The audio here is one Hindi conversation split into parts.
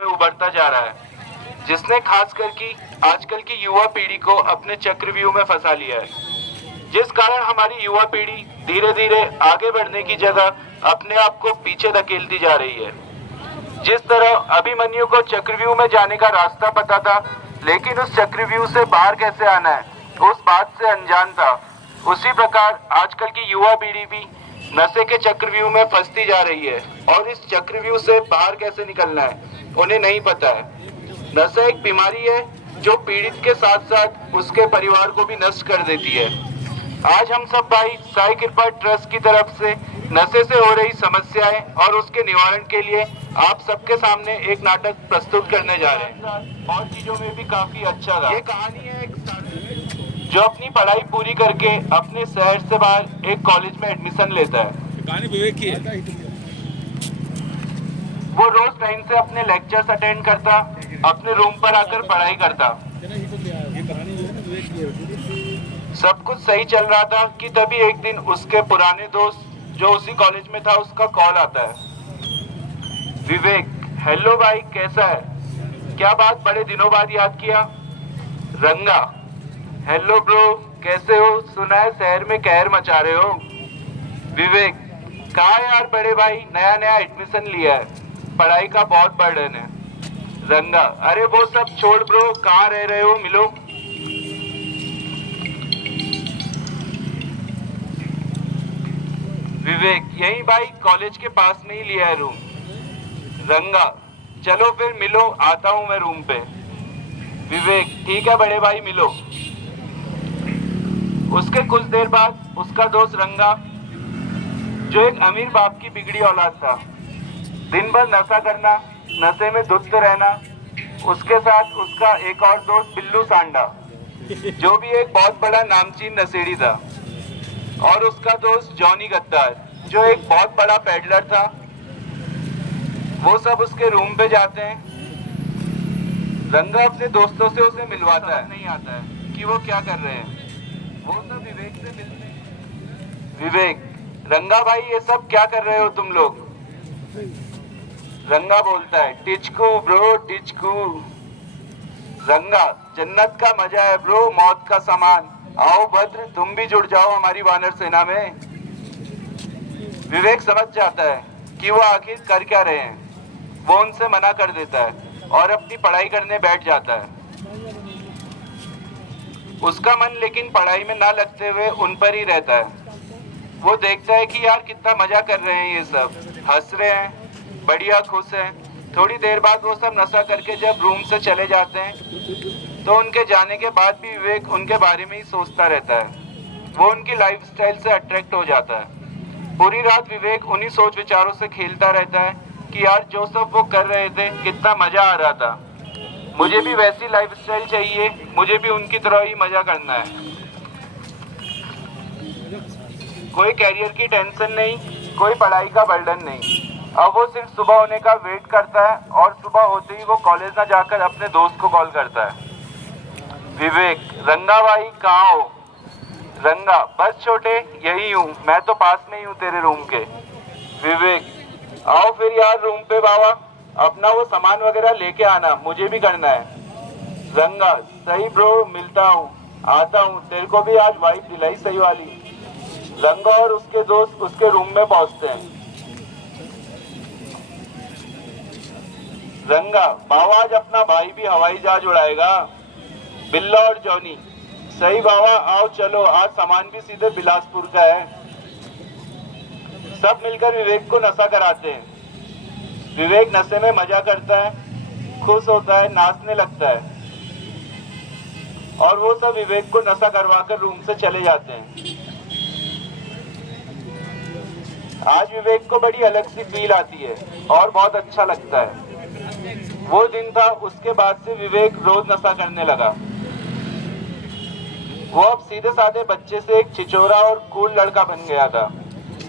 में उभरता जा रहा है, जिसने खास करके आजकल की युवा पीढ़ी को अपने चक्रव्यूह में फंसा लिया है, जिस कारण हमारी युवा पीढ़ी धीरे धीरे आगे बढ़ने की जगह अपने आप को पीछे धकेलती जा रही है। जिस तरह अभिमन्यु को चक्रव्यूह में जाने का रास्ता पता था, लेकिन उस चक्रव्यूह से बाहर कैसे आना है उस बात से अनजान था, उसी प्रकार आजकल की युवा पीढ़ी भी नशे के चक्रव्यूह में फंसती जा रही है और इस चक्रव्यूह से बाहर कैसे निकलना है उन्हें नहीं पता है। नशा एक बीमारी है जो पीड़ित के साथ साथ उसके परिवार को भी नष्ट कर देती है। आज हम सब भाई साई कृपा ट्रस्ट की तरफ से नशे से हो रही समस्याएं और उसके निवारण के लिए आप सबके सामने एक नाटक प्रस्तुत करने जा रहे हैं और चीजों में भी काफी अच्छा था। ये कहानी है एक जो अपनी पढ़ाई पूरी करके अपने शहर से बाहर एक कॉलेज में एडमिशन लेता है। कहानी विवेक की है। वो रोज टाइम से अपने लेक्चर्स अटेंड करता, अपने रूम पर आकर पढ़ाई करता। सब कुछ सही चल रहा था कि तभी एक दिन उसके पुराने दोस्त जो उसी कॉलेज में था उसका कॉल आता है। विवेक, हेलो भाई, कैसा है? क्या बात, बड़े दिनों बाद याद किया? रंगा, हेलो ब्रो, कैसे हो? सुना है शहर में कहर मचा रहे हो। विवेक, कहाँ यार बड़े भाई, नया नया एडमिशन लिया है, पढ़ाई का बहुत बर्डन है। रंगा, अरे वो सब छोड़ ब्रो, कहाँ रह रहे हो, मिलो। विवेक, यही भाई कॉलेज के पास में ही लिया है रूम। रंगा, चलो फिर मिलो, आता हूँ मैं रूम पे। विवेक, ठीक है बड़े भाई, मिलो। उसके कुछ देर बाद उसका दोस्त रंगा, जो एक अमीर बाप की बिगड़ी औलाद था, दिन भर नशा करना, नशे में धुत रहना, उसके साथ उसका एक और दोस्त बिल्लू सांडा, जो भी एक बहुत बड़ा नामचीन नशेड़ी था, और उसका दोस्त जॉनी गद्दार, जो एक बहुत बड़ा पेडलर था। वो सब उसके रूम पे जाते हैं। रंगा अपने दोस्तों से उसे मिलवाता है, नहीं आता है कि वो क्या कर रहे हैं। वो सब विवेक से मिलते हैं। विवेक, रंगा भाई, ये सब क्या कर रहे हो तुम लोग? रंगा बोलता है, टिचकू ब्रो, टिचकू। रंगा, जन्नत का मजा है ब्रो, मौत का सामान। आओ भद्र, तुम भी जुड़ जाओ हमारी वानर सेना में। विवेक समझ जाता है कि वो आखिर कर क्या रहे हैं। वो उनसे मना कर देता है और अपनी पढ़ाई करने बैठ जाता है। उसका मन लेकिन पढ़ाई में ना लगते हुए उन पर ही रहता है। वो देखता है कि यार कितना मजा कर रहे हैं, ये सब हंस रहे हैं, बढ़िया खुश हैं। थोड़ी देर बाद वो सब नशा करके जब रूम से चले जाते हैं तो उनके जाने के बाद भी विवेक उनके बारे में ही सोचता रहता है। वो उनकी लाइफस्टाइल से अट्रैक्ट हो जाता है। पूरी रात विवेक उन्हीं सोच विचारों से खेलता रहता है कि यार जो सब वो कर रहे थे कितना मजा आ रहा था, मुझे भी वैसी लाइफस्टाइल चाहिए, मुझे भी उनकी तरह ही मजा करना है। कोई कैरियर की टेंशन नहीं, कोई पढ़ाई का बर्डन नहीं। अब वो सिर्फ सुबह होने का वेट करता है और सुबह होते ही वो कॉलेज ना जाकर अपने दोस्त को कॉल करता है। विवेक, रंगा भाई कहाँ हो? रंगा, बस छोटे, यही हूँ, मैं तो पास में ही हूँ तेरे रूम के। विवेक, आओ फिर यार रूम पे बाबा, अपना वो सामान वगैरह लेके आना, मुझे भी करना है। रंगा, सही ब्रो, मिलता हूँ, आता हूँ, तेरे को भी आज वाइफ दिलाई सही वाली। रंगा और उसके दोस्त उसके रूम में पहुंचते हैं। रंगा, बाबा आज अपना भाई भी हवाई जहाज उड़ाएगा। बिल्ला और जॉनी, सही बाबा, आओ चलो, आज सामान भी सीधे बिलासपुर का है। सब मिलकर विवेक को नशा कराते हैं। विवेक नशे में मजा करता है, खुश होता है, नाचने लगता है, और वो सब विवेक को नशा करवाकर रूम से चले जाते हैं। आज विवेक को बड़ी अलग सी फील आती है और बहुत अच्छा लगता है। वो दिन था, उसके बाद से विवेक रोज नशा करने लगा। वो अब सीधे साधे बच्चे से एक छिछोरा और कूल लड़का बन गया था,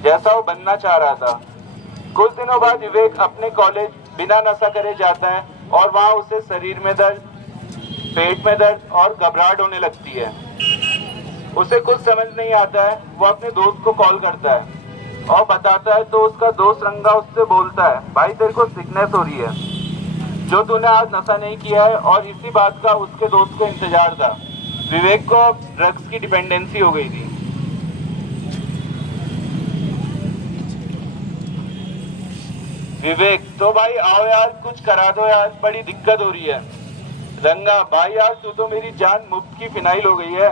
जैसा वो बनना चाह रहा था। कुछ दिनों बाद विवेक अपने कॉलेज बिना नशा करे जाता है और वहाँ उसे शरीर में दर्द, पेट में दर्द और घबराहट होने लगती है। उसे कुछ समझ नहीं आता है। वो अपने दोस्त को कॉल करता है और बताता है तो उसका दोस्त रंगा उससे बोलता है, भाई तेरे को सिकनेस हो रही है। जो तूने आज नशा नहीं किया है, और इसी बात का उसके दोस्त को इंतजार था। विवेक को अब ड्रग्स की डिपेंडेंसी हो गई थी। विवेक, तो भाई आओ यार, कुछ करा दो यार, बड़ी दिक्कत हो रही है। रंगा, भाई यार तू तो मेरी जान मुफ्त की फिनाइल हो गई है।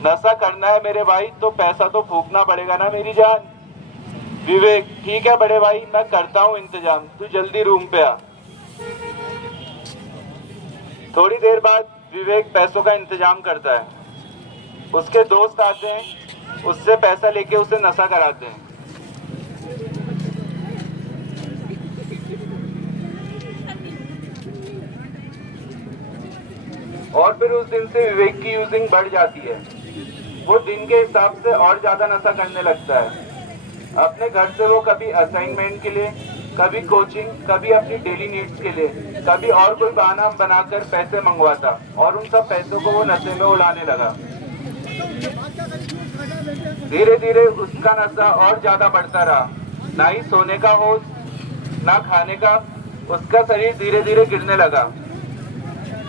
नशा करना है मेरे भाई तो पैसा तो फूकना पड़ेगा ना मेरी जान। विवेक, ठीक है बड़े भाई, मैं करता हूँ इंतजाम, तू जल्दी रूम पे आ। थोड़ी देर बाद विवेक पैसों का इंतजाम करता है। उसके दोस्त आते हैं, उससे पैसा लेके उसे नशा कराते हैं। और फिर उस दिन से विवेक की यूजिंग बढ़ जाती है। वो दिन के हिसाब से और ज्यादा नशा करने लगता है। अपने घर से वो कभी असाइनमेंट के लिए, कभी कोचिंग, कभी अपनी डेली नीड्स के लिए, कभी और कोई बहाना बनाकर पैसे मंगवाता, और उन सब पैसों को वो नशे में उड़ाने लगा। धीरे धीरे उसका नशा और ज्यादा बढ़ता रहा। ना ही सोने का होश, ना खाने का। उसका शरीर धीरे धीरे गिरने लगा।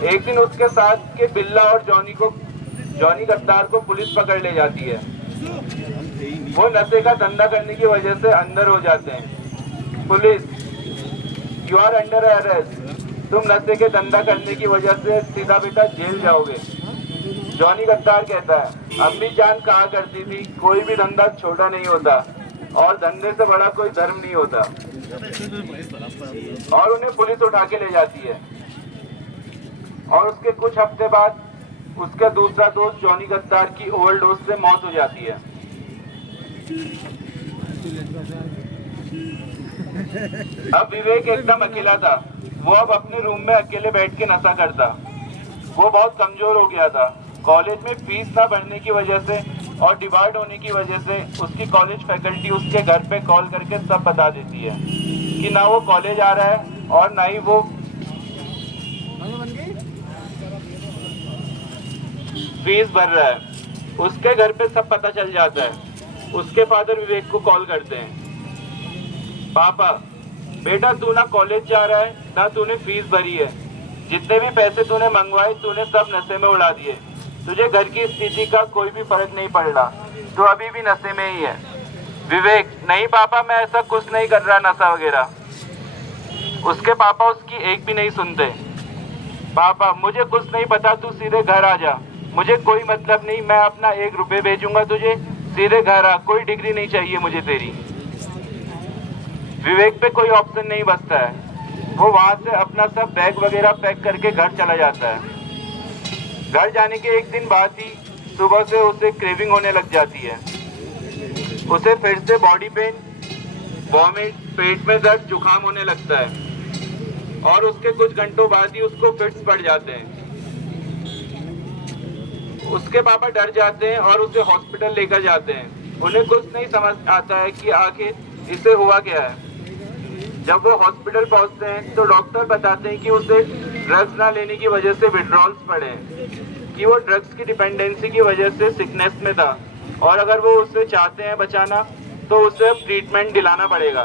एक दिन उसके साथ के बिल्ला और जॉनी गद्दार को पुलिस पकड़ ले जाती है। वो नशे का धंधा करने की वजह से अंदर हो जाते हैं। Police, you are under arrest. तुम नशे के धंधा करने की वजह से सीधा बेटा जेल जाओगे। जॉनी गद्दार कहता है, अम्मी जान कहा करती थी, कोई भी धंधा छोटा नहीं होता और धंधे से बड़ा कोई धर्म नहीं होता। और उन्हें पुलिस उठा के ले जाती है। और उसके कुछ हफ्ते बाद उसका दूसरा दोस्त जॉनी गद्दार की ओवरडोज से मौत हो जाती है। अब विवेक एकदम अकेला था। वो अब अपने रूम में अकेले बैठ के नशा करता। वो बहुत कमजोर हो गया था। कॉलेज में फीस ना भरने की वजह से और डिबार्ड होने की वजह से उसकी कॉलेज फैकल्टी उसके घर पे कॉल करके सब बता देती है कि ना वो कॉलेज आ रहा है और ना ही वो फीस भर रहा है। उसके घर पे सब पता चल जाता है। उसके फादर विवेक को कॉल करते हैं, पापा बेटा तू ना कॉलेज जा रहा है, ना तूने फीस भरी है, जितने भी पैसे तूने मंगवाए तूने सब नशे में उड़ा दिए। तुझे घर की स्थिति का कोई भी फर्क नहीं पड़ रहा, तू अभी भी नशे में ही है। विवेक, नहीं पापा मैं ऐसा कुछ नहीं कर रहा नशा वगैरह। उसके पापा उसकी एक भी नहीं सुनते। पापा मुझे कुछ नहीं पता, तू सीधे घर आ जा, मुझे कोई मतलब नहीं, मैं अपना 1 रुपये भेजूंगा तुझे, सीधे घर आ, कोई डिग्री नहीं चाहिए मुझे तेरी। विवेक पे कोई ऑप्शन नहीं बचता है। वो वहां से अपना सब बैग वगैरह पैक करके घर चला जाता है। घर जाने के एक दिन बाद ही सुबह से उसे क्रेविंग होने लग जाती है। उसे फिर से बॉडी पेन, वॉमिट, पेट में दर्द, जुकाम होने लगता है और उसके कुछ घंटों बाद ही उसको फिट्स पड़ जाते हैं। उसके पापा डर जाते हैं और उसे हॉस्पिटल लेकर जाते हैं। उन्हें कुछ नहीं समझ आता है कि आखिर इसे हुआ क्या है। जब वो हॉस्पिटल पहुंचते हैं तो डॉक्टर बताते हैं कि उसे ड्रग्स ना लेने की वजह से विड्रॉल्स पड़े हैं, कि वो ड्रग्स की डिपेंडेंसी की वजह से सिकनेस में था और अगर वो उसे चाहते हैं बचाना तो उसे ट्रीटमेंट दिलाना पड़ेगा।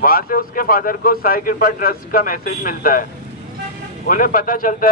वहां से उसके फादर को साई कृपा ट्रस्ट का मैसेज मिलता है। उन्हें पता चलता है